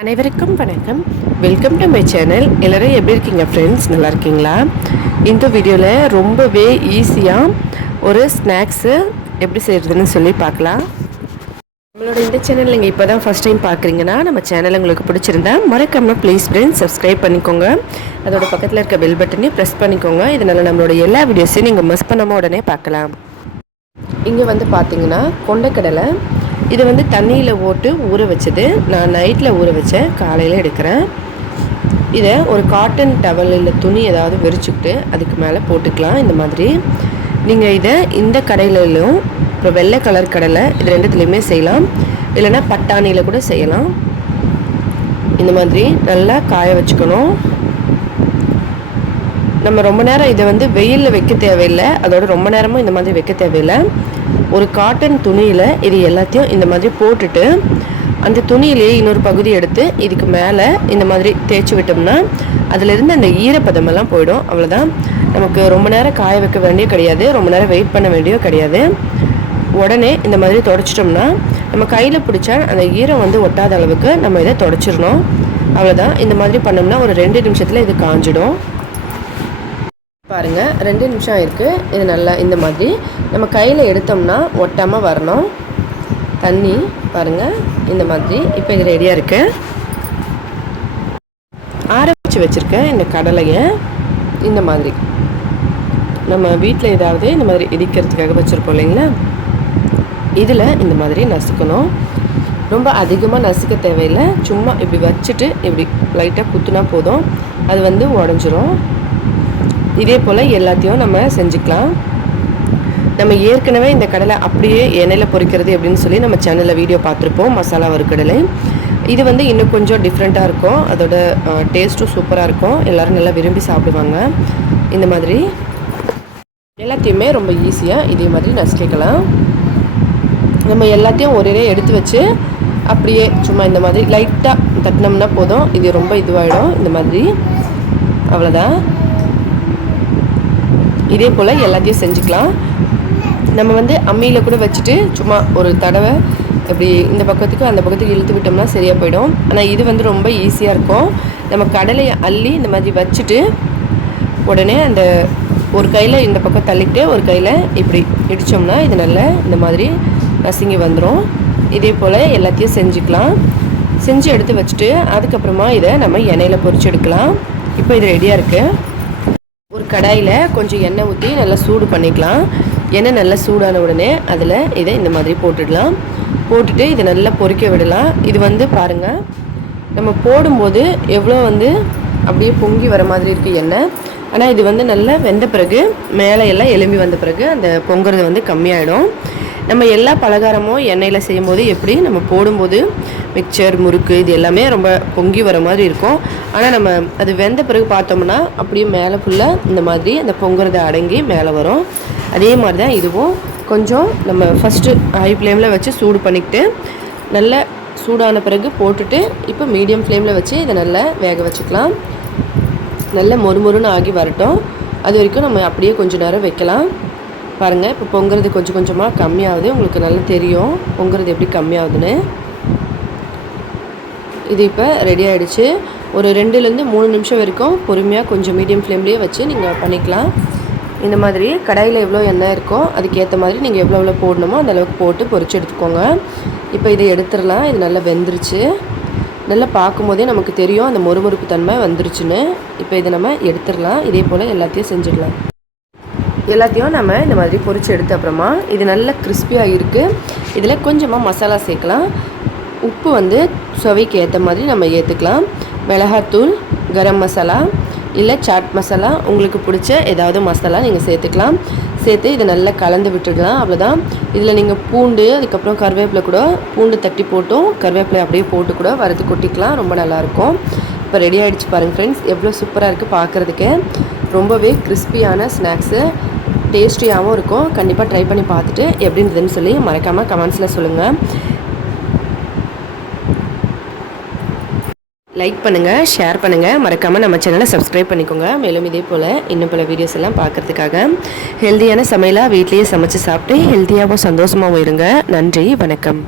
அனைவருக்கும் வணக்கம். Welcome to my channel. எல்லோரும் எப்படி இருக்கீங்க ஃப்ரெண்ட்ஸ்? நல்லா இருக்கீங்களா? இந்த வீடியோவில் ரொம்பவே ஈஸியாக ஒரு ஸ்நாக்ஸு எப்படி செய்கிறதுன்னு சொல்லி பார்க்கலாம். நம்மளோட இந்த சேனல் நீங்கள் இப்போ தான் ஃபஸ்ட் டைம் பார்க்குறீங்கன்னா நம்ம சேனல் உங்களுக்கு பிடிச்சிருந்தா மறக்காமல் ப்ளீஸ் ஃப்ரெண்ட்ஸ் சப்ஸ்கிரைப் பண்ணிக்கோங்க. அதோட பக்கத்தில் இருக்க பெல் பட்டனையும் ப்ரெஸ் பண்ணிக்கோங்க. இதனால் நம்மளோட எல்லா வீடியோஸையும் நீங்கள் மிஸ் பண்ணாமல் உடனே பார்க்கலாம். இங்கே வந்து பார்த்தீங்கன்னா கொண்டைக்கடலை, இது வந்து தண்ணியில் போட்டு ஊற வச்சது. நான் நைட்டில் ஊற வச்சேன், காலையில் எடுக்கிறேன். இதை ஒரு காட்டன் டவல் இல்லை துணி ஏதாவது விரிச்சுக்கிட்டு அதுக்கு மேலே போட்டுக்கலாம். இந்த மாதிரி நீங்கள் இதை இந்த கடையிலும் அப்புறம் வெள்ளை கலர் கடலை இது ரெண்டுத்துலேயுமே செய்யலாம், இல்லைன்னா பட்டாணியில் கூட செய்யலாம். இந்த மாதிரி நல்லா காய வச்சுக்கணும். நம்ம ரொம்ப நேரம் இதை வந்து வெயிலில் வைக்க தேவையில்லை, அதோட ரொம்ப நேரமும் இந்த மாதிரி வைக்க தேவையில்லை. ஒரு காட்டன் துணியில் இது எல்லாத்தையும் இந்த மாதிரி போட்டுட்டு அந்த துணியிலேயே இன்னொரு பகுதி எடுத்து இதுக்கு மேலே இந்த மாதிரி தேய்ச்சி விட்டோம்னா அதிலிருந்து அந்த ஈரப்பதமெல்லாம் போயிடும். அவ்வளோதான். நமக்கு ரொம்ப நேரம் காய வைக்க வேண்டிய கிடையாது, ரொம்ப நேரம் வெயிட் பண்ண வேண்டிய கிடையாது. உடனே இந்த மாதிரி தொடச்சிட்டோம்னா நம்ம கையில் பிடிச்சா அந்த ஈரம் வந்து ஒட்டாத அளவுக்கு நம்ம இதை தொடச்சிடணும். அவ்வளோதான். இந்த மாதிரி பண்ணோம்னா ஒரு 2 நிமிஷத்தில் இது காஞ்சிடும். பாருங்கள், 2 நிமிஷம் ஆயிருக்கு. இது நல்லா இந்த மாதிரி நம்ம கையில் எடுத்தோம்னா ஒட்டாமல் வரணும். தண்ணி பாருங்கள் இந்த மாதிரி. இப்போ இது ரெடியாக இருக்குது. ஆற வச்சுருக்கேன் இந்த கடலையை இந்த மாதிரி நம்ம வீட்டில் ஏதாவது இந்த மாதிரி இடிக்கிறதுக்காக வச்சுருப்போம் இல்லைங்களா, இதில் இந்த மாதிரி நசுக்கணும். ரொம்ப அதிகமாக நசுக்க தேவையில்லை, சும்மா இப்படி வச்சுட்டு இப்படி லைட்டாக குத்துனா போதும், அது வந்து உடஞ்சிரும். இதே போல் எல்லாத்தையும் நம்ம செஞ்சுக்கலாம். நம்ம ஏற்கனவே இந்த கடலை அப்படியே எண்ணெயில் பொரிக்கிறது அப்படின்னு சொல்லி நம்ம சேனலில் வீடியோ பார்த்துருப்போம், மசாலா வறுக்கடலை. இது வந்து இன்னும் கொஞ்சம் டிஃப்ரெண்ட்டாக இருக்கும், அதோட டேஸ்ட்டும் சூப்பராக இருக்கும், எல்லோரும் நல்லா விரும்பி சாப்பிடுவாங்க. இந்த மாதிரி எல்லாத்தையுமே ரொம்ப ஈஸியாக இதே மாதிரி நசுக்கிக்கலாம். நம்ம எல்லாத்தையும் ஒரே எடுத்து வச்சு அப்படியே சும்மா இந்த மாதிரி லைட்டாக தட்டினோம்னா போதும், இது ரொம்ப இதுவாகிடும். இந்த மாதிரி அவ்வளோதான். இதே போல் எல்லாத்தையும் செஞ்சுக்கலாம். நம்ம வந்து அம்மியில் கூட வச்சுட்டு சும்மா ஒரு தடவை இப்படி இந்த பக்கத்துக்கு அந்த பக்கத்துக்கு இழுத்து விட்டோம்னா சரியாக போயிடும். ஆனால் இது வந்து ரொம்ப ஈஸியாக இருக்கும். நம்ம கடலையை அள்ளி இந்த மாதிரி வச்சுட்டு உடனே அந்த ஒரு கையில் இந்த பக்கம் தள்ளிக்கிட்டு ஒரு கையில் இப்படி இடித்தோம்னா இது நல்லா இந்த மாதிரி நசுங்கி வந்துடும். இதே போல் எல்லாத்தையும் செஞ்சுக்கலாம். செஞ்சு எடுத்து வச்சுட்டு அதுக்கப்புறமா இதை நம்ம எண்ணெயில் பொரிச்சு எடுக்கலாம். இப்போ இது ரெடியாக இருக்குது. ஒரு கடாயில் கொஞ்சம் எண்ணெய் ஊற்றி நல்லா சூடு பண்ணிக்கலாம். எண்ணெய் நல்லா சூடான உடனே அதில் இதை இந்த மாதிரி போட்டுடலாம். போட்டுட்டு இதை நல்லா பொரிக்க விடலாம். இது வந்து பாருங்கள், நம்ம போடும்போது எவ்வளோ வந்து அப்படியே பொங்கி வர மாதிரி இருக்குது எண்ணெய். ஆனால் இது வந்து நல்லா வெந்த பிறகு மேலே எல்லாம் எலும்பி வந்த பிறகு அந்த பொங்குறது வந்து கம்மியாயிடும். நம்ம எல்லா பலகாரமும் எண்ணெயில் செய்யும்போது எப்படி நம்ம போடும்போது மிக்சர் முறுக்கு இது எல்லாமே ரொம்ப பொங்கி வர மாதிரி இருக்கும். ஆனால் நம்ம அது வெந்த பிறகு பார்த்தோம்னா அப்படியே மேலே ஃபுல்லாக இந்த மாதிரி அந்த பொங்குறதை அடங்கி மேலே வரும். அதே மாதிரி தான் இதுவும் கொஞ்சம் நம்ம ஃபஸ்ட்டு ஹை ஃப்ளேமில் வச்சு சூடு பண்ணிக்கிட்டு நல்லா சூடான பிறகு போட்டுட்டு இப்போ மீடியம் ஃப்ளேமில் வச்சு இதை நல்லா வேக வச்சுக்கலாம். நல்லா மொறுமொறுன்னு ஆகி வரட்டும். அது வரைக்கும் நம்ம அப்படியே கொஞ்சம் நேரம் வைக்கலாம். பாருங்கள், இப்போ பொங்குறது கொஞ்சம் கொஞ்சமாக கம்மியாகுது. உங்களுக்கு நல்லா தெரியும் பொங்குறது எப்படி கம்மியாகுதுன்னு. இது இப்போ ரெடி ஆகிடுச்சு. ஒரு 2-3 நிமிஷம் வரைக்கும் பொறுமையாக கொஞ்சம் மீடியம் ஃப்ளேம்லேயே வச்சு நீங்கள் பண்ணிக்கலாம். இந்த மாதிரி கடாயில் எவ்வளோ எண்ணெய் இருக்கோ அதுக்கேற்ற மாதிரி நீங்கள் எவ்வளோ போடணுமோ அந்த அளவுக்கு போட்டு பொரிச்சு எடுத்துக்கோங்க. இப்போ இதை எடுத்துடலாம். இது நல்லா வெந்துருச்சு. நல்லா பார்க்கும்போதே நமக்கு தெரியும் அந்த மொறுமொறுப்பு தன்மை வந்துருச்சுன்னு. இப்போ இதை நம்ம எடுத்துடலாம். இதே போல் எல்லாத்தையும் செஞ்சிடலாம். எல்லாத்தையும் நம்ம இந்த மாதிரி பொரிச்சு எடுத்த அப்புறமா இது நல்லா கிறிஸ்பியாக இருக்குது. இதில் கொஞ்சமாக மசாலா சேர்க்கலாம். உப்பு வந்து சுவைக்கு ஏற்ற மாதிரி நம்ம ஏற்றுக்கலாம். மிளகாத்தூள், கரம் மசாலா இல்லை சாட் மசாலா, உங்களுக்கு பிடிச்ச ஏதாவது மசாலா நீங்கள் சேர்த்துக்கலாம். சேர்த்து இதை நல்லா கலந்து விட்டுடலாம். அவ்வளோதான். இதில் நீங்கள் பூண்டு அதுக்கப்புறம் கருவேப்பிலை கூட பூண்டு தட்டி போட்டும் கருவேப்பிலை அப்படியே போட்டு கூட வறுத்து கொட்டிக்கலாம். ரொம்ப நல்லாயிருக்கும். இப்போ ரெடி ஆகிடுச்சு பாருங்கள் ஃப்ரெண்ட்ஸ், எவ்வளோ சூப்பராக இருக்குது பார்க்குறதுக்கு. ரொம்பவே கிறிஸ்பியான ஸ்நாக்ஸு, டேஸ்டியாகவும் இருக்கும். கண்டிப்பாக ட்ரை பண்ணி பார்த்துட்டு எப்படி இருந்ததுன்னு சொல்லி மறக்காமல் கமெண்ட்ஸில் சொல்லுங்கள். லைக் பண்ணுங்கள், ஷேர் பண்ணுங்கள், மறக்காமல் நம்ம சேனலை சப்ஸ்கிரைப் பண்ணிக்கோங்க. மேலும் இதே போல் இன்னும் பல வீடியோஸ் எல்லாம் பார்க்குறதுக்காக ஹெல்த்தியான சமையலாக வீட்லேயே சமைச்சு சாப்பிட்டு ஹெல்த்தியாகவும் சந்தோஷமாகவும் இருங்க. நன்றி, வணக்கம்.